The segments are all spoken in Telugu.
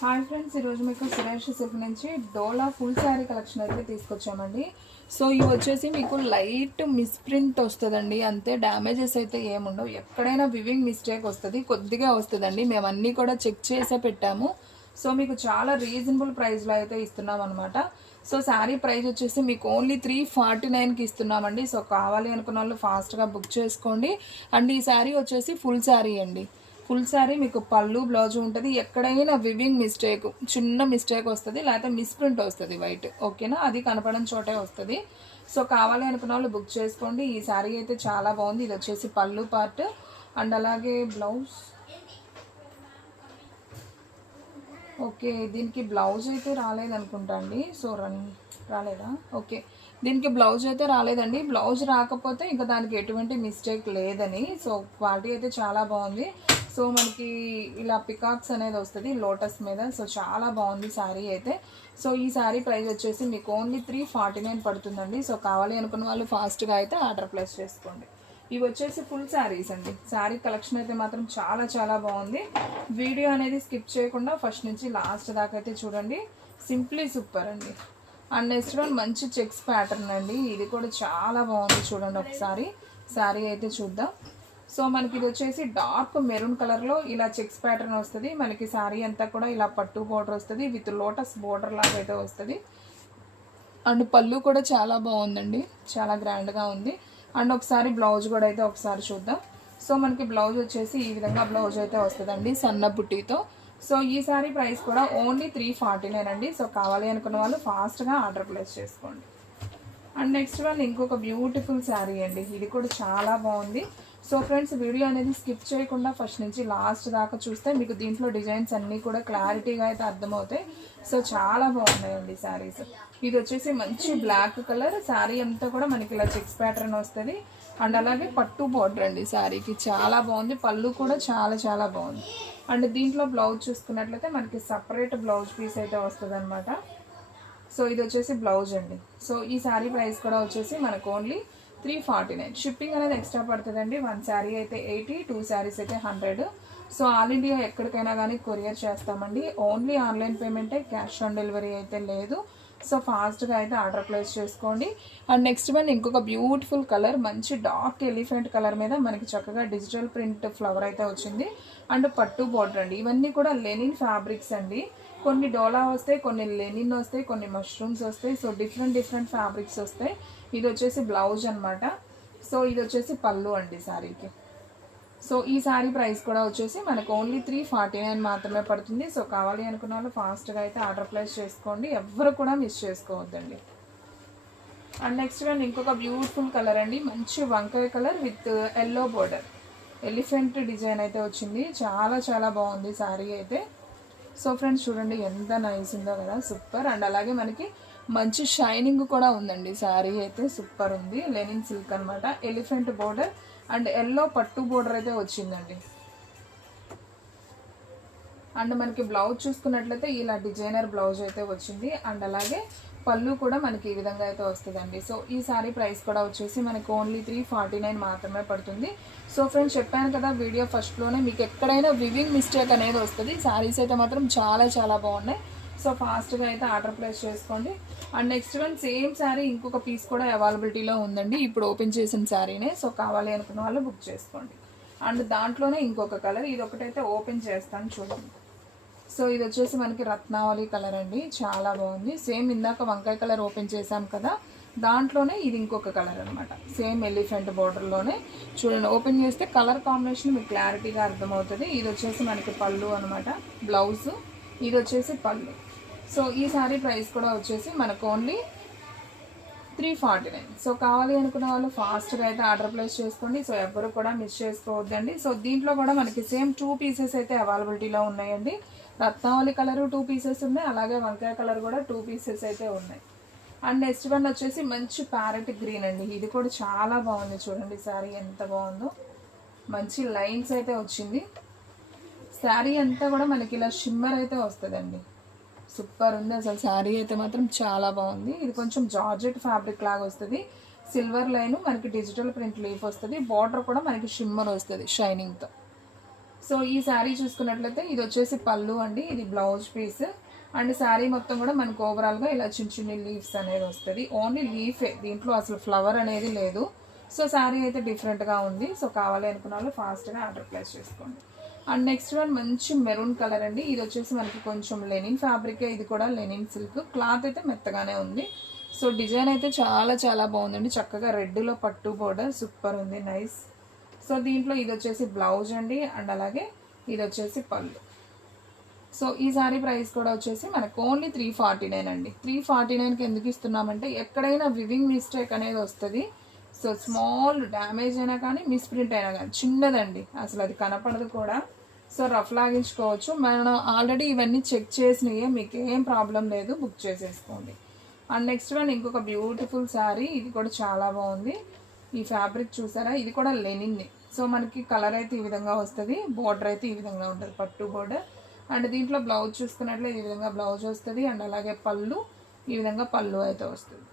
హాయ్ ఫ్రెండ్స్, ఈరోజు మీకు సురేష్ సిల్క్ నుంచి డోలా ఫుల్ శారీ కలెక్షన్ అయితే తీసుకొచ్చామండి. సో ఇవి వచ్చేసి మీకు లైట్ మిస్ప్రింట్ వస్తుందండి, అంతే డ్యామేజెస్ అయితే ఏముండవు. ఎక్కడైనా వివింగ్ మిస్టేక్ వస్తుంది, కొద్దిగా వస్తుందండి. మేము అన్నీ కూడా చెక్ చేసే పెట్టాము. సో మీకు చాలా రీజనబుల్ ప్రైస్లో అయితే ఇస్తున్నాం అనమాట. సో శారీ ప్రైస్ వచ్చేసి మీకు ఓన్లీ 349కి ఇస్తున్నామండి. సో కావాలి అనుకున్న వాళ్ళు ఫాస్ట్గా బుక్ చేసుకోండి. అండ్ ఈ శారీ వచ్చేసి ఫుల్ శారీ అండి. ఫుల్ శారీ మీకు పళ్ళు బ్లౌజ్ ఉంటుంది. ఎక్కడైనా వివింగ్ మిస్టేక్, చిన్న మిస్టేక్ వస్తుంది, లేకపోతే మిస్ప్రింట్ వస్తుంది వైట్, ఓకేనా, అది కనపడని చోటే వస్తుంది. సో కావాలి అనుకున్న వాళ్ళు బుక్ చేసుకోండి. ఈ శారీ అయితే చాలా బాగుంది. ఇది వచ్చేసి పళ్ళు పార్ట్ అండ్ అలాగే బ్లౌజ్. ఓకే, దీనికి బ్లౌజ్ అయితే రాలేదనుకుంటా అండి. సో రాలేదా? ఓకే, దీనికి బ్లౌజ్ అయితే రాలేదండి. బ్లౌజ్ రాకపోతే ఇంకా దానికి ఎటువంటి మిస్టేక్ లేదని. సో క్వాలిటీ అయితే చాలా బాగుంది. సో మనకి ఇలా పికాక్స్ అనేది వస్తుంది లోటస్ మీద. సో చాలా బాగుంది శారీ అయితే. సో ఈ శారీ ప్రైస్ వచ్చేసి మీకు ఓన్లీ 349 పడుతుందండి. సో కావాలి అనుకున్న వాళ్ళు ఫాస్ట్గా అయితే ఆర్డర్ ప్లేస్ చేసుకోండి. ఇవి వచ్చేసి ఫుల్ శారీస్ అండి. శారీ కలెక్షన్ అయితే మాత్రం చాలా చాలా బాగుంది. వీడియో అనేది స్కిప్ చేయకుండా ఫస్ట్ నుంచి లాస్ట్ దాకా అయితే చూడండి. సింప్లీ సూపర్ అండి. అండ్ నెక్స్ట్ వన్ మంచి చెక్స్ ప్యాటర్న్ అండి. ఇది కూడా చాలా బాగుంది. చూడండి ఒకసారి శారీ అయితే చూద్దాం. సో మనకి ఇది వచ్చేసి డార్క్ మెరూన్ కలర్లో ఇలా చెక్స్ ప్యాటర్న్ వస్తుంది. మనకి శారీ అంతా కూడా ఇలా పట్టు బోర్డర్ వస్తుంది, విత్ లోటస్ బోర్డర్ లాగా అయితే వస్తుంది. అండ్ పళ్ళు కూడా చాలా బాగుందండి, చాలా గ్రాండ్గా ఉంది. అండ్ ఒకసారి బ్లౌజ్ కూడా అయితే ఒకసారి చూద్దాం. సో మనకి బ్లౌజ్ వచ్చేసి ఈ విధంగా బ్లౌజ్ అయితే వస్తుందండి, సన్న బుట్టీతో. సో ఈ శారీ ప్రైస్ కూడా ఓన్లీ 349 అండి. సో కావాలి అనుకున్న వాళ్ళు ఫాస్ట్గా ఆర్డర్ ప్లేస్ చేసుకోండి. అండ్ నెక్స్ట్ వన్ ఇంకొక బ్యూటిఫుల్ శారీ అండి. ఇది కూడా చాలా బాగుంది. సో ఫ్రెండ్స్, వీడియో అనేది స్కిప్ చేయకుండా ఫస్ట్ నుంచి లాస్ట్ దాకా చూస్తే మీకు దీంట్లో డిజైన్స్ అన్నీ కూడా క్లారిటీగా అయితే అర్థమవుతాయి. సో చాలా బాగున్నాయండి శారీస్. ఇది వచ్చేసి మంచి బ్లాక్ కలర్. శారీ అంతా కూడా మనకి ఇలా చెక్స్ ప్యాటర్న్ వస్తుంది. అండ్ అలాగే పట్టు బోర్డర్ అండి శారీకి, చాలా బాగుంది. పళ్ళు కూడా చాలా చాలా బాగుంది. అండ్ దీంట్లో బ్లౌజ్ చూసుకున్నట్లయితే మనకి సపరేట్ బ్లౌజ్ పీస్ అయితే వస్తుంది అనమాట. సో ఇది వచ్చేసి బ్లౌజ్ అండి. సో ఈ శారీ ప్రైస్ కూడా వచ్చేసి మనకు ఓన్లీ 349. షిప్పింగ్ అనేది ఎక్స్ట్రా పడుతుందండి. 1 శారీ అయితే 80, 2 శారీస్ అయితే 100. సో ఆల్ ఇండియా ఎక్కడికైనా కానీ కొరియర్ చేస్తామండి. ఓన్లీ ఆన్లైన్ పేమెంటే, క్యాష్ ఆన్ డెలివరీ అయితే లేదు. సో ఫాస్ట్గా అయితే ఆర్డర్ ప్లేస్ చేసుకోండి. అండ్ నెక్స్ట్ వన్ ఇంకొక బ్యూటిఫుల్ కలర్, మంచి డార్క్ ఎలిఫెంట్ కలర్ మీద మనకి చక్కగా డిజిటల్ ప్రింట్ ఫ్లవర్ అయితే వచ్చింది. అండ్ పట్టు బోర్డర్ అండి. ఇవన్నీ కూడా లెనిన్ ఫ్యాబ్రిక్స్ అండి. కొన్ని డోలా వస్తాయి, కొన్ని లెనిన్ వస్తాయి, కొన్ని మష్రూమ్స్ వస్తాయి. సో డిఫరెంట్ ఫ్యాబ్రిక్స్ వస్తాయి. ఇది వచ్చేసి బ్లౌజ్ అనమాట. సో ఇది వచ్చేసి పళ్ళు అండి శారీకి. సో ఈ శారీ ప్రైస్ కూడా వచ్చేసి మనకు ఓన్లీ 349 మాత్రమే పడుతుంది. సో కావాలి అనుకున్న వాళ్ళు ఫాస్ట్గా అయితే ఆర్డర్ ప్లేస్ చేసుకోండి, ఎవ్వరు కూడా మిస్ చేసుకోవద్దండి. అండ్ నెక్స్ట్ వన్ ఇంకొక బ్యూటిఫుల్ కలర్ అండి, మంచి వంకాయ colour with yellow border, elephant design అయితే వచ్చింది. చాలా చాలా బాగుంది శారీ అయితే. సో ఫ్రెండ్స్ చూడండి ఎంత నైస్ ఉందో కదా, సూపర్. అండ్ అలాగే మనకి మంచి షైనింగ్ కూడా ఉందండి. శారీ అయితే సూపర్ ఉంది. లెనిన్ సిల్క్ అనమాట. ఎలిఫెంట్ బోర్డర్ అండ్ ఎల్లో పట్టు బోర్డర్ అయితే వచ్చిందండి. అండ్ మనకి బ్లౌజ్ చూసుకున్నట్లయితే ఇలా డిజైనర్ బ్లౌజ్ అయితే వచ్చింది. అండ్ అలాగే పళ్ళు కూడా మనకి ఈ విధంగా అయితే వస్తుందండి. సో ఈ శారీ ప్రైస్ కూడా వచ్చేసి మనకి ఓన్లీ 349 మాత్రమే పడుతుంది. సో ఫ్రెండ్స్ చెప్పాను కదా వీడియో ఫస్ట్లోనే, మీకు ఎక్కడైనా వివింగ్ మిస్టేక్ అనేది వస్తుంది. శారీస్ అయితే మాత్రం చాలా చాలా బాగున్నాయి. సో ఫాస్ట్గా అయితే ఆర్డర్ ప్లేస్ చేసుకోండి. And next one same sari ఇంకొక పీస్ కూడా అవైలబిలిటీలో ఉందండి, ఇప్పుడు ఓపెన్ చేసిన శారీనే. సో కావాలి అనుకున్న వాళ్ళు బుక్ చేసుకోండి. అండ్ దాంట్లోనే ఇంకొక కలర్, ఇది ఒకటైతే ఓపెన్ చేస్తాను చూడండి. సో ఇది వచ్చేసి మనకి రత్నావళి కలర్ అండి, చాలా బాగుంది. సేమ్ ఇందాక వంకాయ కలర్ ఓపెన్ చేసాం కదా, దాంట్లోనే ఇది ఇంకొక కలర్ అనమాట. సేమ్ ఎలిఫెంట్ బోర్డర్లోనే చూడండి. ఓపెన్ చేస్తే కలర్ కాంబినేషన్ మీకు క్లారిటీగా అర్థమవుతుంది. ఇది వచ్చేసి మనకి పళ్ళు అనమాట, బ్లౌజ్. ఇది వచ్చేసి పళ్ళు. సో ఈ శారీ ప్రైస్ కూడా వచ్చేసి మనకు ఓన్లీ 349. సో కావాలి అనుకున్న వాళ్ళు ఫాస్ట్గా అయితే ఆర్డర్ ప్లేస్ చేసుకోండి. సో ఎవరు కూడా మిస్ చేసుకోవద్దండి. సో దీంట్లో కూడా మనకి సేమ్ 2 పీసెస్ అయితే అవైలబిలిటీలో ఉన్నాయండి. రత్నావళి కలరు 2 పీసెస్ ఉన్నాయి, అలాగే వంకాయ కలర్ కూడా 2 పీసెస్ అయితే ఉన్నాయి. అండ్ నెక్స్ట్ వన్ వచ్చేసి మంచి ప్యారెట్ గ్రీన్ అండి. ఇది కూడా చాలా బాగుంది. చూడండి శారీ ఎంత బాగుందో, మంచి లైన్స్ అయితే వచ్చింది. శారీ అంతా కూడా మనకి ఇలా షిమ్మర్ అయితే వస్తుందండి, సూపర్ ఉంది అసలు. శారీ అయితే మాత్రం చాలా బాగుంది. ఇది కొంచెం జార్జెట్ ఫ్యాబ్రిక్ లాగా వస్తుంది. సిల్వర్ లైన్ మనకి డిజిటల్ ప్రింట్ లీఫ్ వస్తుంది. బార్డర్ కూడా మనకి షిమ్మర్ వస్తుంది షైనింగ్తో. సో ఈ శారీ చూసుకున్నట్లయితే ఇది వచ్చేసి పళ్ళు అండి, ఇది బ్లౌజ్ పీస్. అండ్ శారీ మొత్తం కూడా మనకు ఓవరాల్గా ఇలా చిన్న చిన్న లీవ్స్ అనేది వస్తుంది. ఓన్లీ లీఫే, దీంట్లో అసలు ఫ్లవర్ అనేది లేదు. సో శారీ అయితే డిఫరెంట్గా ఉంది. సో కావాలి అనుకున్న వాళ్ళు ఫాస్ట్గా ఆర్డర్ ప్లేస్ చేసుకోండి. అండ్ నెక్స్ట్ వన్ మంచి మెరూన్ కలర్ అండి. ఇది వచ్చేసి మనకి కొంచెం లెనిన్ ఫ్యాబ్రిక్, ఇది కూడా లెనిన్ సిల్క్. క్లాత్ అయితే మెత్తగానే ఉంది. సో డిజైన్ అయితే చాలా చాలా బాగుందండి. చక్కగా రెడ్లో పట్టు బోర్డర్ సూపర్ ఉంది, నైస్. సో దీంట్లో ఇది వచ్చేసి బ్లౌజ్ అండి, అండ్ అలాగే ఇది వచ్చేసి పళ్ళు. సో ఈ సారీ ప్రైస్ కూడా వచ్చేసి మనకు ఓన్లీ 349 అండి. 349కి ఎందుకు ఇస్తున్నామంటే ఎక్కడైనా వివింగ్ మిస్టేక్ అనేది వస్తుంది. సో స్మాల్ డ్యామేజ్ అయినా కానీ, మిస్ప్రింట్ అయినా కానీ, చిన్నదండి, అసలు అది కనపడదు కూడా. సో రఫ్ లాగించుకోవచ్చు. మనం ఆల్రెడీ ఇవన్నీ చెక్ చేసినవి, మీకు ఏం ప్రాబ్లం లేదు, బుక్ చేసేసుకోండి. అండ్ నెక్స్ట్ వన్ ఇంకొక బ్యూటిఫుల్ శారీ, ఇది కూడా చాలా బాగుంది. ఈ ఫ్యాబ్రిక్ చూసారా, ఇది కూడా లెనిన్. సో మనకి కలర్ అయితే ఈ విధంగా వస్తుంది, బోర్డర్ అయితే ఈ విధంగా ఉంటుంది, పట్టు బోర్డర్. అండ్ దీంట్లో బ్లౌజ్ చూసుకున్నట్లే ఈ విధంగా బ్లౌజ్ వస్తుంది. అండ్ అలాగే పళ్ళు, ఈ విధంగా పళ్ళు అయితే వస్తుంది.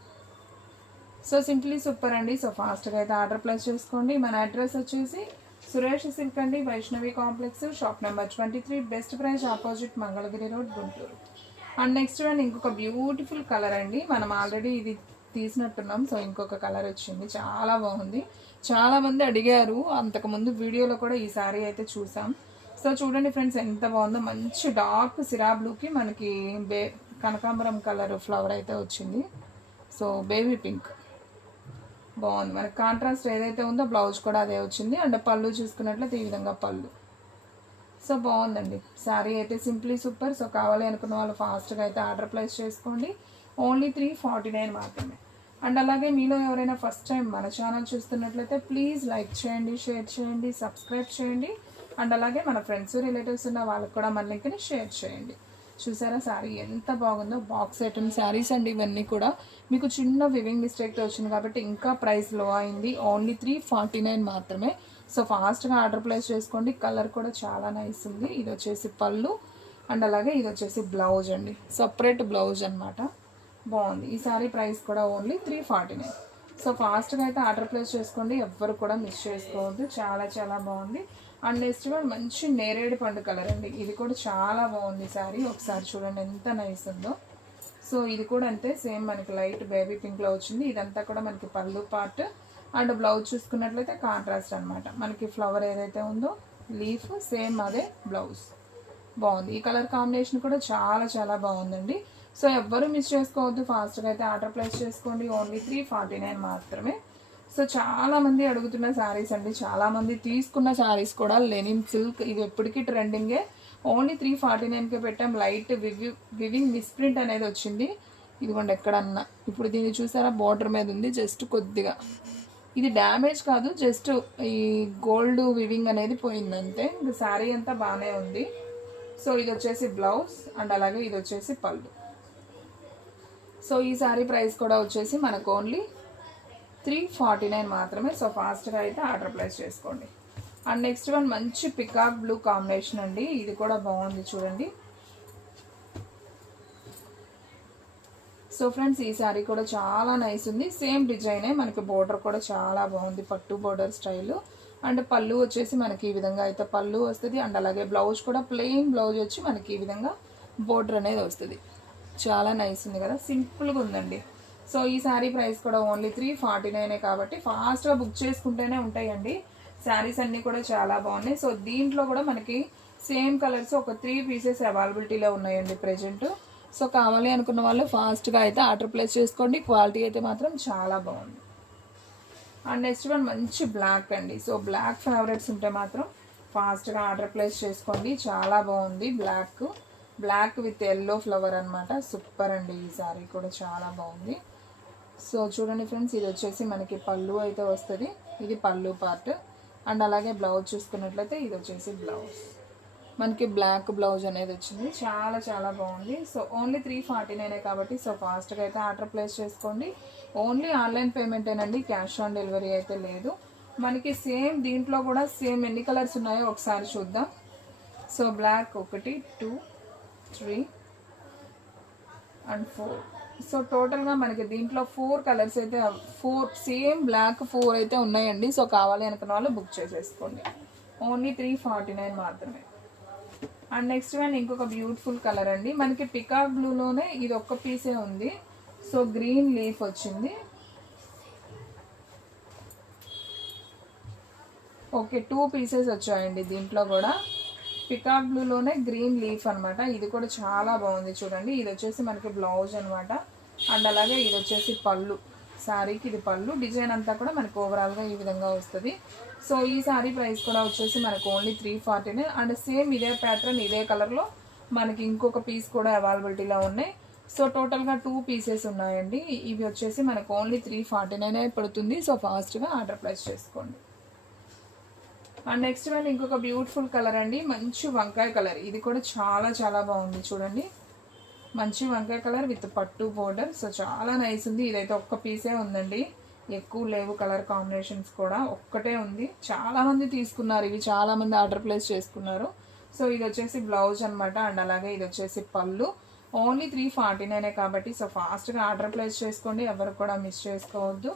సో సింప్లీ సూపర్ అండి. సో ఫాస్ట్గా అయితే ఆర్డర్ ప్లేస్ చేసుకోండి. మన అడ్రస్ వచ్చేసి సురేష్ సిల్క్ అండి, Vaishnavi complex, shop number 23, best price opposite Mangalagiri road, Guntur. And next one ఇంకొక బ్యూటిఫుల్ కలర్ అండి. మనం ఆల్రెడీ ఇది తీసినట్టున్నాం. సో ఇంకొక కలర్ వచ్చింది, చాలా బాగుంది. చాలామంది అడిగారు అంతకుముందు వీడియోలో కూడా ఈ సారీ అయితే చూసాం. సో చూడండి ఫ్రెండ్స్, ఎంత బాగుందో. మంచి డార్క్ సిరా బ్లూకి మనకి కనకాంబరం కలర్ ఫ్లవర్ అయితే వచ్చింది. సో బేబీ పింక్ బాగుంది. మనకి కాంట్రాస్ట్ ఏదైతే ఉందో బ్లౌజ్ కూడా అదే వచ్చింది. అండ్ పళ్ళు చూసుకున్నట్లయితే ఈ విధంగా పళ్ళు. సో బాగుందండి శారీ అయితే, సింప్లీ సూపర్. సో కావాలి అనుకున్న వాళ్ళు ఫాస్ట్గా అయితే ఆర్డర్ ప్లేస్ చేసుకోండి. ఓన్లీ 349 మాత్రమే. అండ్ అలాగే మీలో ఎవరైనా ఫస్ట్ టైం మన ఛానల్ చూస్తున్నట్లయితే ప్లీజ్ లైక్ చేయండి, షేర్ చేయండి, సబ్స్క్రైబ్ చేయండి. అండ్ అలాగే మన ఫ్రెండ్స్ రిలేటివ్స్ ఉన్న వాళ్ళకి కూడా మన లింక్ని షేర్ చేయండి. చూసారా శారీ ఎంత బాగుందో. బాక్స్ ఐటమ్ శారీస్ అండి ఇవన్నీ కూడా. మీకు చిన్న వివింగ్ మిస్టేక్తో వచ్చింది కాబట్టి ఇంకా ప్రైస్ లో అయింది. ఓన్లీ 349 మాత్రమే. సో ఫాస్ట్గా ఆర్డర్ ప్లేస్ చేసుకోండి. కలర్ కూడా చాలా నైస్ ఉంది. ఇది వచ్చేసి పళ్ళు, అండ్ అలాగే ఇది వచ్చేసి బ్లౌజ్ అండి, సపరేట్ బ్లౌజ్ అనమాట. బాగుంది. ఈ సారీ ప్రైస్ కూడా ఓన్లీ 349. సో ఫాస్ట్గా అయితే ఆర్డర్ ప్లేస్ చేసుకోండి, ఎవ్వరు కూడా మిస్ చేసుకోవద్దు. చాలా చాలా బాగుంది. అండ్ నెక్స్ట్ కూడా మంచి నేరేడు పండు కలర్ అండి, ఇది కూడా చాలా బాగుంది సారీ. ఒకసారి చూడండి ఎంత నైస్ ఉందో. సో ఇది కూడా అంతే, సేమ్ మనకి లైట్ బేబీ పింక్లో వచ్చింది. ఇదంతా కూడా మనకి పళ్ళు పార్ట్. అండ్ బ్లౌజ్ చూసుకున్నట్లయితే కాంట్రాస్ట్ అనమాట. మనకి ఫ్లవర్ ఏదైతే ఉందో లీఫ్, సేమ్ అదే బ్లౌజ్. బాగుంది. ఈ కలర్ కాంబినేషన్ కూడా చాలా చాలా బాగుందండి. సో ఎవ్వరూ మిస్ చేసుకోవద్దు, ఫాస్ట్గా అయితే ఆర్డర్ ప్లేస్ చేసుకోండి. ఓన్లీ 349 మాత్రమే. సో చాలామంది అడుగుతున్న శారీస్ అండి, చాలామంది తీసుకున్న శారీస్ కూడా లెనిన్ సిల్క్, ఇది ఎప్పటికీ ట్రెండింగే. ఓన్లీ 349కే పెట్టాం. లైట్ వివింగ్ మిస్ప్రింట్ అనేది వచ్చింది, ఇదిగోండి ఎక్కడన్నా. ఇప్పుడు దీన్ని చూసారా, బార్డర్ మీద ఉంది, జస్ట్ కొద్దిగా ఇది డ్యామేజ్ కాదు, జస్ట్ ఈ గోల్డ్ వివింగ్ అనేది పోయింది అంతే. ఇంకా శారీ అంతా బాగానే ఉంది. సో ఇది వచ్చేసి బ్లౌజ్, అండ్ అలాగే ఇది వచ్చేసి పళ్ళు. సో ఈ శారీ ప్రైస్ కూడా వచ్చేసి మనకు ఓన్లీ 349 మాత్రమే. సో ఫాస్ట్గా అయితే ఆర్డర్ ప్లేస్ చేసుకోండి. అండ్ నెక్స్ట్ వన్ మంచి పికాక్ బ్లూ కాంబినేషన్ అండి, ఇది కూడా బాగుంది చూడండి. సో ఫ్రెండ్స్ ఈ శారీ కూడా చాలా నైస్ ఉంది. సేమ్ డిజైనే, మనకి బోర్డర్ కూడా చాలా బాగుంది, పట్టు బోర్డర్ స్టైల్. అండ్ పళ్ళు వచ్చేసి మనకి ఈ విధంగా అయితే పళ్ళు వస్తుంది. అండ్ అలాగే బ్లౌజ్ కూడా ప్లెయిన్ బ్లౌజ్ వచ్చి మనకి ఈ విధంగా బోర్డర్ అనేది వస్తుంది. చాలా నైస్ ఉంది కదా, సింపుల్గా ఉందండి. సో ఈ శారీ ప్రైస్ కూడా ఓన్లీ 349 కాబట్టి ఫాస్ట్గా బుక్ చేసుకుంటేనే ఉంటాయండి. శారీస్ అన్నీ కూడా చాలా బాగున్నాయి. సో దీంట్లో కూడా మనకి సేమ్ కలర్స్ ఒక 3 పీసెస్ అవైలబిలిటీలో ఉన్నాయండి ప్రెజెంట్. సో కావాలి అనుకున్న వాళ్ళు ఫాస్ట్గా అయితే ఆర్డర్ ప్లేస్ చేసుకోండి. క్వాలిటీ అయితే మాత్రం చాలా బాగుంది. అండ్ నెక్స్ట్ వన్ మంచి బ్లాక్ అండి. సో బ్లాక్ ఫేవరెట్స్ ఉంటే మాత్రం ఫాస్ట్గా ఆర్డర్ ప్లేస్ చేసుకోండి. చాలా బాగుంది, బ్లాక్ విత్ ఎల్లో ఫ్లవర్ అనమాట. సూపర్ అండి, ఈ సారీ కూడా చాలా బాగుంది. సో చూడండి ఫ్రెండ్స్, ఇది వచ్చేసి మనకి పళ్ళు అయితే వస్తుంది, ఇది పళ్ళు పార్ట్. అండ్ అలాగే బ్లౌజ్ చూసుకున్నట్లయితే ఇది వచ్చేసి బ్లౌజ్, మనకి బ్లాక్ బ్లౌజ్ అనేది వచ్చింది. చాలా చాలా బాగుంది. సో ఓన్లీ 349 కాబట్టి సో ఫాస్ట్గా అయితే ఆర్డర్ ప్లేస్ చేసుకోండి. ఓన్లీ ఆన్లైన్ పేమెంటేనండి, క్యాష్ ఆన్ డెలివరీ అయితే లేదు. మనకి సేమ్ దీంట్లో కూడా సేమ్ ఎన్ని కలర్స్ ఉన్నాయో ఒకసారి చూద్దాం. So black 1 2 3 and 4. సో టోటల్గా మనకి దీంట్లో 4 కలర్స్ అయితే 4 సేమ్ బ్లాక్ 4 అయితే ఉన్నాయండి. సో కావాలి అనుకున్న వాళ్ళు బుక్ చేసేసుకోండి. ఓన్లీ 349 మాత్రమే. అండ్ నెక్స్ట్ వన్ ఇంకొక బ్యూటిఫుల్ కలర్ అండి. మనకి పికాక్ బ్లూలోనే ఇది ఒక్క పీసే ఉంది. సో గ్రీన్ లీఫ్ వచ్చింది. ఓకే, 2 పీసెస్ వచ్చాయండి దీంట్లో కూడా. పికాక్ బ్లూలోనే గ్రీన్ లీఫ్ అనమాట. ఇది కూడా చాలా బాగుంది చూడండి. ఇది వచ్చేసి మనకి బ్లౌజ్ అనమాట. అండ్ అలాగే ఇది వచ్చేసి పళ్ళు. శారీకి ఇది పళ్ళు. డిజైన్ అంతా కూడా మనకి ఓవరాల్గా ఈ విధంగా వస్తుంది. సో ఈ శారీ ప్రైస్ కూడా వచ్చేసి మనకు ఓన్లీ 349. అండ్ సేమ్ ఇదే ప్యాటర్న్ ఇదే కలర్లో మనకి ఇంకొక పీస్ కూడా అవైలబిలిటీలో ఉన్నాయి. సో టోటల్గా 2 పీసెస్ ఉన్నాయండి. ఇవి వచ్చేసి మనకు ఓన్లీ 349 పడుతుంది. సో ఫాస్ట్గా ఆర్డర్ ప్లేస్ చేసుకోండి. అండ్ నెక్స్ట్ వన్ ఇంకొక బ్యూటిఫుల్ కలర్ అండి. మంచి వంకాయ కలర్. ఇది కూడా చాలా చాలా బాగుంది చూడండి. మంచి వంకాయ కలర్ విత్ పట్టు బోర్డర్. సో చాలా నైస్ ఉంది. ఇదైతే ఒక్క పీసే ఉందండి, ఎక్కువ లేవు కలర్ కాంబినేషన్స్ కూడా, ఒక్కటే ఉంది. చాలామంది తీసుకున్నారు ఇవి, చాలామంది ఆర్డర్ ప్లేస్ చేసుకున్నారు. సో ఇది వచ్చేసి బ్లౌజ్ అనమాట. అండ్ అలాగే ఇది వచ్చేసి పళ్ళు. ఓన్లీ 349 కాబట్టి సో ఫాస్ట్గా ఆర్డర్ ప్లేస్ చేసుకోండి, ఎవరు కూడా మిస్ చేసుకోవద్దు.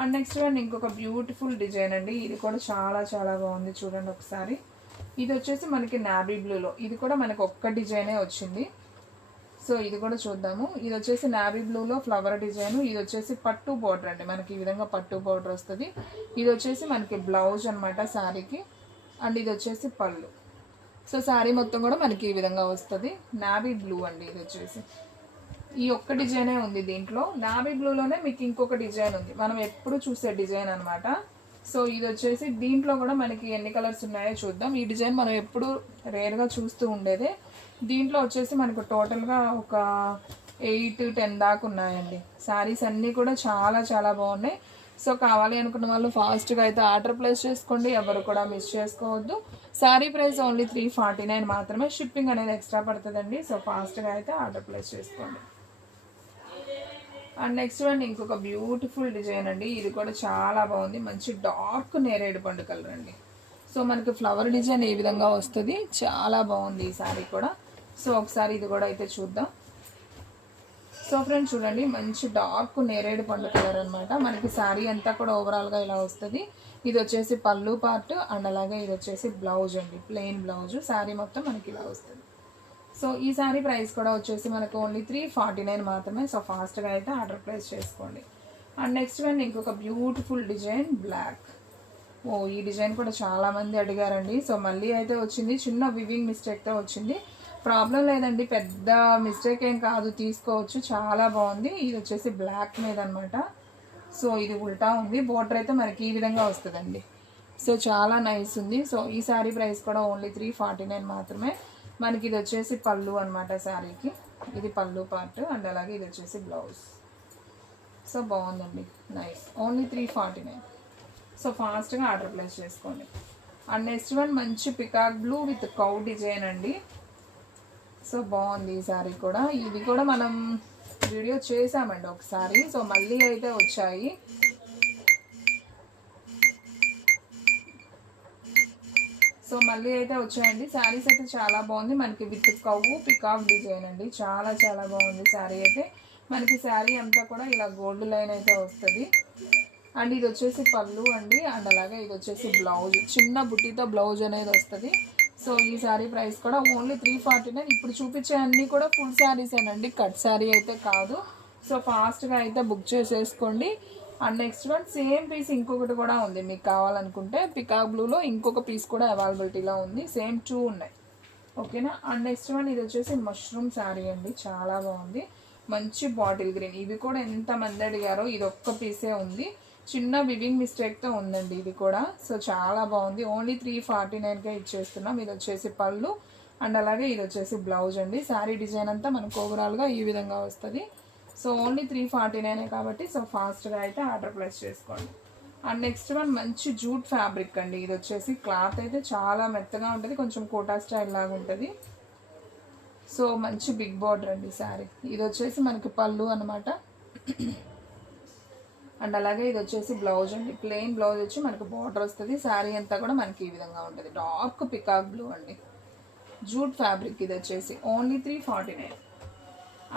అండ్ నెక్స్ట్ వన్ ఇంకొక బ్యూటిఫుల్ డిజైన్ అండి. ఇది కూడా చాలా చాలా బాగుంది చూడండి ఒకసారి. ఇది వచ్చేసి మనకి నావీ బ్లూలో, ఇది కూడా మనకి ఒక్క డిజైనే వచ్చింది. సో ఇది కూడా చూద్దాము. ఇది వచ్చేసి నావీ బ్లూలో ఫ్లవర్ డిజైన్. ఇది వచ్చేసి పట్టు బోర్డర్ అండి, మనకి ఈ విధంగా పట్టు బోర్డర్ వస్తుంది. ఇది వచ్చేసి మనకి బ్లౌజ్ అనమాట శారీకి. అండ్ ఇది వచ్చేసి పళ్ళు. సో శారీ మొత్తం కూడా మనకి ఈ విధంగా వస్తుంది. నావీ బ్లూ అండి ఇది వచ్చేసి. ఈ ఒక్క డిజైనే ఉంది దీంట్లో. నావీ బ్లూలోనే మీకు ఇంకొక డిజైన్ ఉంది, మనం ఎప్పుడు చూసే డిజైన్ అనమాట. సో ఇది వచ్చేసి దీంట్లో కూడా మనకి ఎన్ని కలర్స్ ఉన్నాయో చూద్దాం. ఈ డిజైన్ మనం ఎప్పుడు రేర్గా చూస్తూ ఉండేదే. దీంట్లో వచ్చేసి మనకు టోటల్గా ఒక 8-10 దాకా ఉన్నాయండి. శారీస్ అన్నీ కూడా చాలా చాలా బాగున్నాయి. సో కావాలి అనుకున్న వాళ్ళు ఫాస్ట్గా అయితే ఆర్డర్ ప్లేస్ చేసుకోండి, ఎవరు కూడా మిస్ చేసుకోవద్దు. శారీ ప్రైస్ ఓన్లీ 349 మాత్రమే. షిప్పింగ్ అనేది ఎక్స్ట్రా పడుతుందండి. సో ఫాస్ట్గా అయితే ఆర్డర్ ప్లేస్ చేసుకోండి. అండ్ నెక్స్ట్ వన్ ఇంకొక బ్యూటిఫుల్ డిజైన్ అండి. ఇది కూడా చాలా బాగుంది. మంచి డార్క్ నేరేడు పండు కలర్ అండి. సో మనకి ఫ్లవర్ డిజైన్ ఏ విధంగా వస్తుంది, చాలా బాగుంది ఈ శారీ కూడా. సో ఒకసారి ఇది కూడా అయితే చూద్దాం. సో ఫ్రెండ్స్ చూడండి, మంచి డార్క్ నేరేడు పండు కలర్ అనమాట. మనకి శారీ అంతా కూడా ఓవరాల్గా ఇలా వస్తుంది. ఇది వచ్చేసి పళ్ళు పార్ట్. అండ్ అలాగే ఇది వచ్చేసి బ్లౌజ్ అండి, ప్లెయిన్ బ్లౌజ్. శారీ మొత్తం మనకి ఇలా వస్తుంది. సో ఈ శారీ ప్రైస్ కూడా వచ్చేసి మనకు ఓన్లీ 349 మాత్రమే. సో ఫాస్ట్గా అయితే ఆర్డర్ ప్లేస్ చేసుకోండి. అండ్ నెక్స్ట్ వన్ ఇంకొక బ్యూటిఫుల్ డిజైన్ బ్లాక్. ఈ డిజైన్ కూడా చాలామంది అడిగారండి. సో మళ్ళీ అయితే వచ్చింది, చిన్న వివింగ్ మిస్టేక్తో వచ్చింది. ప్రాబ్లం లేదండి, పెద్ద మిస్టేక్ ఏం కాదు, తీసుకోవచ్చు. చాలా బాగుంది. ఇది వచ్చేసి బ్లాక్ మీద అనమాట. సో ఇది ఉల్టా ఉంది. బోర్డర్ అయితే మనకి ఈ విధంగా వస్తుందండి. సో చాలా నైస్ ఉంది. సో ఈ శారీ ప్రైస్ కూడా ఓన్లీ 349 మాత్రమే. మనకి ఇది వచ్చేసి పళ్ళు అనమాట శారీకి. ఇది పళ్ళు పార్ట్. అండ్ అలాగే ఇది వచ్చేసి బ్లౌజ్. సో బాగుందండి, నైస్. ఓన్లీ 349. సో ఫాస్ట్గా ఆర్డర్ ప్లేస్ చేసుకోండి. అండ్ నెక్స్ట్ వన్ మంచి peacock blue with cow design అండి. సో బాగుంది ఈ శారీ కూడా. ఇది కూడా మనం వీడియో చేసామండి ఒకసారి. సో మళ్ళీ అయితే వచ్చాయి. సో మళ్ళీ అయితే వచ్చాయండి. శారీస్ అయితే చాలా బాగుంది. మనకి విత్ కవ్వు పికాక్ డిజైన్ అండి. చాలా చాలా బాగుంది శారీ అయితే. మనకి శారీ అంతా కూడా ఇలా గోల్డ్ లైన్ అయితే వస్తుంది. అండ్ ఇది వచ్చేసి పళ్ళు అండి. అండ్ అలాగే ఇది వచ్చేసి బ్లౌజ్, చిన్న బుట్టితో బ్లౌజ్ అనేది వస్తుంది. సో ఈ శారీ ప్రైస్ కూడా ఓన్లీ 349. ఇప్పుడు చూపించే అన్నీ కూడా ఫుల్ శారీసేనండి, కట్ శారీ అయితే కాదు. సో ఫాస్ట్గా అయితే బుక్ చేసేసుకోండి. And next one same piece ఇంకొకటి కూడా ఉంది, మీకు కావాలనుకుంటే పికాక్ బ్లూలో ఇంకొక పీస్ కూడా అవైలబిలిటీలో ఉంది. సేమ్ 2 ఉన్నాయి, ఓకేనా. అండ్ నెక్స్ట్ వన్ ఇది వచ్చేసి మష్రూమ్ శారీ అండి. చాలా బాగుంది. మంచి బాటిల్ గ్రీన్. ఇవి కూడా ఎంతమంది అడిగారో, ఇది ఒక్క పీసే ఉంది. చిన్న వివింగ్ మిస్టేక్తో ఉందండి ఇది కూడా. సో చాలా బాగుంది. ఓన్లీ 349కే ఇచ్చేస్తున్నాం. ఇది వచ్చేసి పళ్ళు. అండ్ అలాగే ఇది వచ్చేసి బ్లౌజ్ అండి. శారీ డిజైన్ అంతా మనకు ఓవరాల్గా ఈ విధంగా వస్తుంది. సో ఓన్లీ 349 కాబట్టి సో ఫాస్ట్గా అయితే ఆర్డర్ ప్లేస్ చేసుకోండి. అండ్ నెక్స్ట్ వన్ మంచి జూట్ ఫ్యాబ్రిక్ అండి. ఇది వచ్చేసి క్లాత్ అయితే చాలా మెత్తగా ఉంటుంది, కొంచెం కోటా స్టైల్ లాగా ఉంటుంది. సో మంచి బిగ్ బార్డర్ అండి శారీ. ఇది వచ్చేసి మనకి పళ్ళు అనమాట. అండ్ అలాగే ఇది వచ్చేసి బ్లౌజ్ అండి. ప్లెయిన్ బ్లౌజ్ వచ్చి మనకు బార్డర్ వస్తుంది. శారీ అంతా కూడా మనకి ఈ విధంగా ఉంటుంది. డార్క్ పికాక్ బ్లూ అండి, జూట్ ఫ్యాబ్రిక్. ఇది వచ్చేసి ఓన్లీ 349.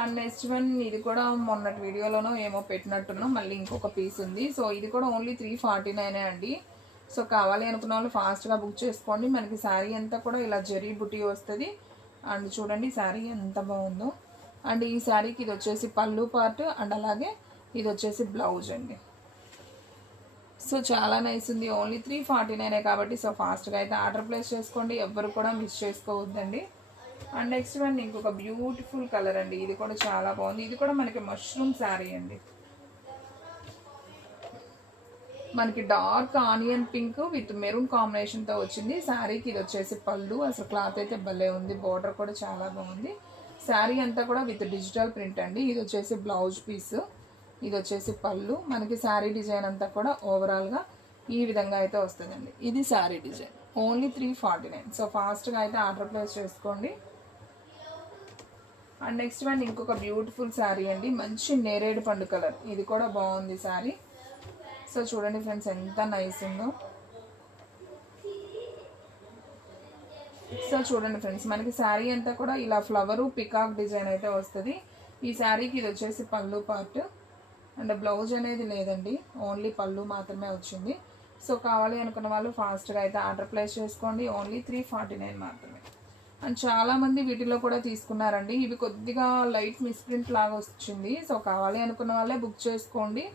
అండ్ నెక్స్ట్ వన్ ఇది కూడా మొన్నటి వీడియోలోనో ఏమో పెట్టినట్టున్నాం, మళ్ళీ ఇంకొక పీస్ ఉంది. సో ఇది కూడా ఓన్లీ 349 అండి. సో కావాలి అనుకున్న వాళ్ళు ఫాస్ట్గా బుక్ చేసుకోండి. మనకి శారీ అంతా కూడా ఇలా జరీ బుటీ వస్తుంది. అండ్ చూడండి శారీ ఎంత బాగుందో. అండ్ ఈ శారీకి ఇది వచ్చేసి పళ్ళు పార్ట్ అండ్ అలాగే ఇది వచ్చేసి బ్లౌజ్ అండి. సో చాలా నైస్ ఉంది. ఓన్లీ 349 కాబట్టి సో ఫాస్ట్గా అయితే ఆర్డర్ ప్లేస్ చేసుకోండి. ఎవ్వరు కూడా మిస్ చేసుకోవద్దండి. అండ్ నెక్స్ట్ వన్ ఇంకొక బ్యూటిఫుల్ కలర్ అండి. ఇది కూడా చాలా బాగుంది. ఇది కూడా మనకి మష్రూమ్ శారీ అండి. మనకి dark onion pink with maroon కాంబినేషన్తో వచ్చింది. శారీకి ఇది వచ్చేసి పళ్ళు. అసలు క్లాత్ అయితే భలే ఉంది. బార్డర్ కూడా చాలా బాగుంది. శారీ అంతా కూడా విత్ డిజిటల్ ప్రింట్ అండి. ఇది వచ్చేసి బ్లౌజ్ పీస్, ఇది వచ్చేసి పళ్ళు. మనకి శారీ డిజైన్ అంతా కూడా ఓవరాల్గా ఈ విధంగా అయితే వస్తుందండి. ఇది శారీ డిజైన్. ఓన్లీ 349. సో ఫాస్ట్గా అయితే ఆర్డర్ ప్లేస్ చేసుకోండి. అండ్ నెక్స్ట్ వన్ ఇంకొక బ్యూటిఫుల్ శారీ అండి. మంచి నేరేడు పండు కలర్. ఇది కూడా బాగుంది శారీ. సో చూడండి ఫ్రెండ్స్ ఎంత నైస్ ఉందో. సో చూడండి ఫ్రెండ్స్ మనకి శారీ అంతా కూడా ఇలా ఫ్లవరు పికాక్ డిజైన్ అయితే వస్తుంది. ఈ శారీకి ఇది వచ్చేసి పళ్ళు పార్ట్ అండ్ బ్లౌజ్ అనేది లేదండి, ఓన్లీ పళ్ళు మాత్రమే వచ్చింది. సో కావాలి అనుకున్న వాళ్ళు ఫాస్ట్గా అయితే ఆర్డర్ ప్లేస్ చేసుకోండి. ఓన్లీ 349 మాత్రమే. అండ్ చాలామంది వీటిలో కూడా తీసుకున్నారండి. ఇవి కొద్దిగా లైట్ మిస్ప్రింట్ లాగా వచ్చింది. సో కావాలి అనుకున్న వాళ్ళే బుక్ చేసుకోండి.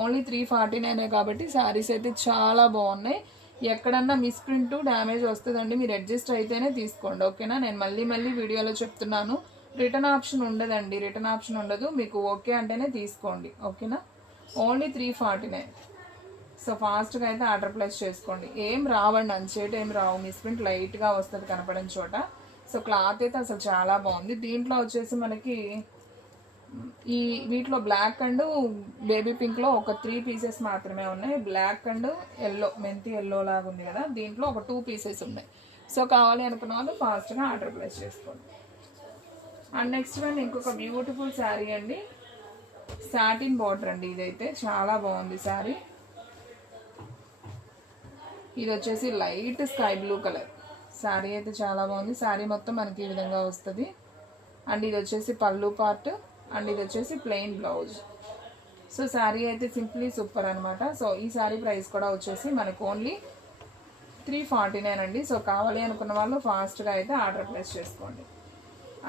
ఓన్లీ 349 కాబట్టి శారీస్ అయితే చాలా బాగున్నాయి. ఎక్కడన్నా మిస్ప్రింట్ డ్యామేజ్ వస్తుందండి, మీరు అడ్జస్ట్ అయితేనే తీసుకోండి. ఓకేనా, నేను మళ్ళీ వీడియోలో చెప్తున్నాను. రిటర్న్ ఆప్షన్ ఉండదండి, రిటర్న్ ఆప్షన్ ఉండదు. మీకు ఓకే అంటేనే తీసుకోండి. ఓకేనా, ఓన్లీ 349. సో ఫాస్ట్గా అయితే ఆర్డర్ ప్లేస్ చేసుకోండి. ఏం రావండి, అన్షేట్ ఏం రావు. మిస్ప్రింట్ లైట్గా వస్తుంది కనపడిన చోట. సో క్లాత్ అయితే అసలు చాలా బాగుంది. దీంట్లో వచ్చేసి మనకి ఈ వీటిలో బ్లాక్ అండ్ బేబీ పింక్లో ఒక 3 పీసెస్ మాత్రమే ఉన్నాయి. బ్లాక్ అండ్ ఎల్లో, మెంతి ఎల్లో లాగా ఉంది కదా, దీంట్లో ఒక 2 పీసెస్ ఉన్నాయి. సో కావాలి అనుకున్న వాళ్ళు ఫాస్ట్గా ఆర్డర్ ప్లేస్ చేసుకోండి. అండ్ నెక్స్ట్ వన్ ఇంకొక బ్యూటిఫుల్ శారీ అండి. సాటిన్ బార్డర్ అండి. ఇదైతే చాలా బాగుంది శారీ. ఇది వచ్చేసి light sky blue colour. Sari అయితే చాలా బాగుంది. శారీ మొత్తం మనకి ఈ విధంగా వస్తుంది. అండ్ ఇది వచ్చేసి పళ్ళు పార్ట్ అండ్ ఇది వచ్చేసి ప్లెయిన్ బ్లౌజ్. సో శారీ అయితే సింప్లీ సూపర్ అనమాట. సో ఈ శారీ ప్రైస్ కూడా వచ్చేసి మనకు ఓన్లీ 349 అండి. సో కావాలి అనుకున్న వాళ్ళు ఫాస్ట్గా అయితే ఆర్డర్ ప్లేస్ చేసుకోండి.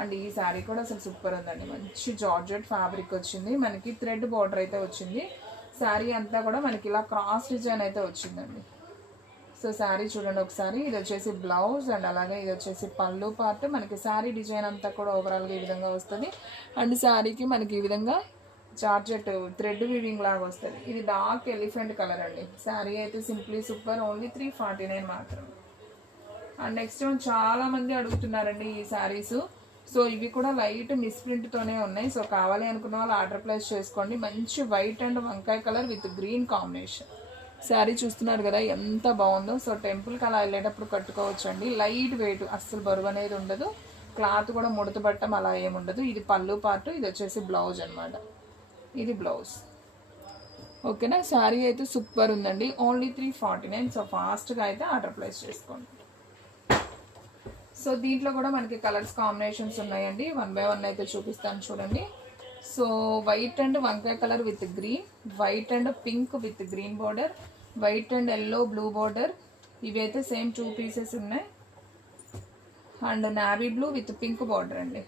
అండ్ ఈ శారీ కూడా అసలు సూపర్ ఉందండి. మంచి జార్జెట్ ఫ్యాబ్రిక్ వచ్చింది. మనకి థ్రెడ్ బార్డర్ అయితే వచ్చింది. శారీ అంతా కూడా మనకి ఇలా క్రాస్ డిజైన్ అయితే వచ్చిందండి. సో శారీ చూడండి ఒకసారి. ఇది వచ్చేసి బ్లౌజ్ అండ్ అలాగే ఇది వచ్చేసి పళ్ళు పార్ట్. మనకి శారీ డిజైన్ అంతా కూడా ఓవరాల్గా ఈ విధంగా వస్తుంది. అండ్ శారీకి మనకి ఈ విధంగా జార్జెట్ థ్రెడ్ వీవింగ్ లాగా వస్తుంది. ఇది డార్క్ ఎలిఫెంట్ కలర్ అండి. శారీ అయితే సింప్లీ సూపర్. ఓన్లీ 349 మాత్రం. అండ్ నెక్స్ట్ చాలా మంది అడుగుతున్నారండి ఈ శారీస్. సో ఇవి కూడా లైట్ మిస్ప్రింట్తోనే ఉన్నాయి. సో కావాలి అనుకున్న వాళ్ళు ఆర్డర్ ప్లేస్ చేసుకోండి. మంచి వైట్ అండ్ వంకాయ colour with green combination sari చూస్తున్నారు కదా ఎంత బాగుందో. సో టెంపుల్కి అలా వెళ్ళేటప్పుడు కట్టుకోవచ్చు అండి. లైట్ వెయిట్, అస్సలు బరువు అనేది ఉండదు. క్లాత్ కూడా ముడత పట్టడం అలా ఏముండదు. ఇది పళ్ళు పార్ట్, ఇది వచ్చేసి బ్లౌజ్ అనమాట. ఇది బ్లౌజ్. ఓకేనా, శారీ అయితే సూపర్ ఉందండి. ఓన్లీ 349. సో ఫాస్ట్గా అయితే ఆర్డర్ ప్లేస్ చేసుకోండి. సో దీంట్లో కూడా మనకి కలర్స్ కాంబినేషన్స్ ఉన్నాయండి. 1 by 1 అయితే చూపిస్తాను చూడండి. సో వైట్ అండ్ వంకాయ colour with green, white and pink with green border, white and yellow blue border. ఇవైతే సేమ్ 2 పీసెస్ ఉన్నాయి. And navy blue with pink border అండి.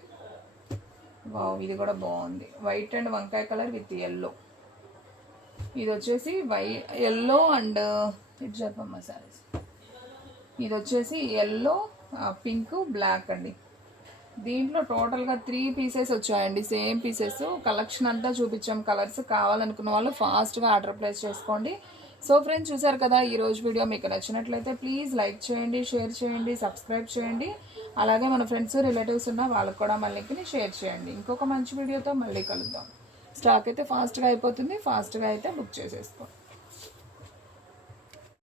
వావ్, ఇది కూడా బాగుంది. వైట్ అండ్ వంకాయ కలర్ విత్ ఎల్లో. ఇది వచ్చేసి ఎల్లో అండ్ ఇటు చెప్పమ్మా సారీస్. ఇది వచ్చేసి ఎల్లో, పింక్, బ్లాక్ అండి. దీంట్లో టోటల్గా 3 పీసెస్ వచ్చాయండి, సేమ్ పీసెస్. కలెక్షన్ అంతా చూపించాం. కలర్స్ కావాలనుకున్న వాళ్ళు ఫాస్ట్గా ఆర్డర్ ప్లేస్ చేసుకోండి. సో ఫ్రెండ్స్ చూసారు కదా, ఈరోజు వీడియో మీకు నచ్చినట్లయితే ప్లీజ్ లైక్ చేయండి, షేర్ చేయండి, సబ్స్క్రైబ్ చేయండి. అలాగే మన ఫ్రెండ్స్ రిలేటివ్స్ ఉన్న వాళ్ళకు కూడా మన లింక్ని షేర్ చేయండి. ఇంకొక మంచి వీడియోతో మళ్ళీ కలుద్దాం. స్టాక్ అయితే ఫాస్ట్గా అయిపోతుంది. ఫాస్ట్గా అయితే బుక్ చేసేసుకోండి.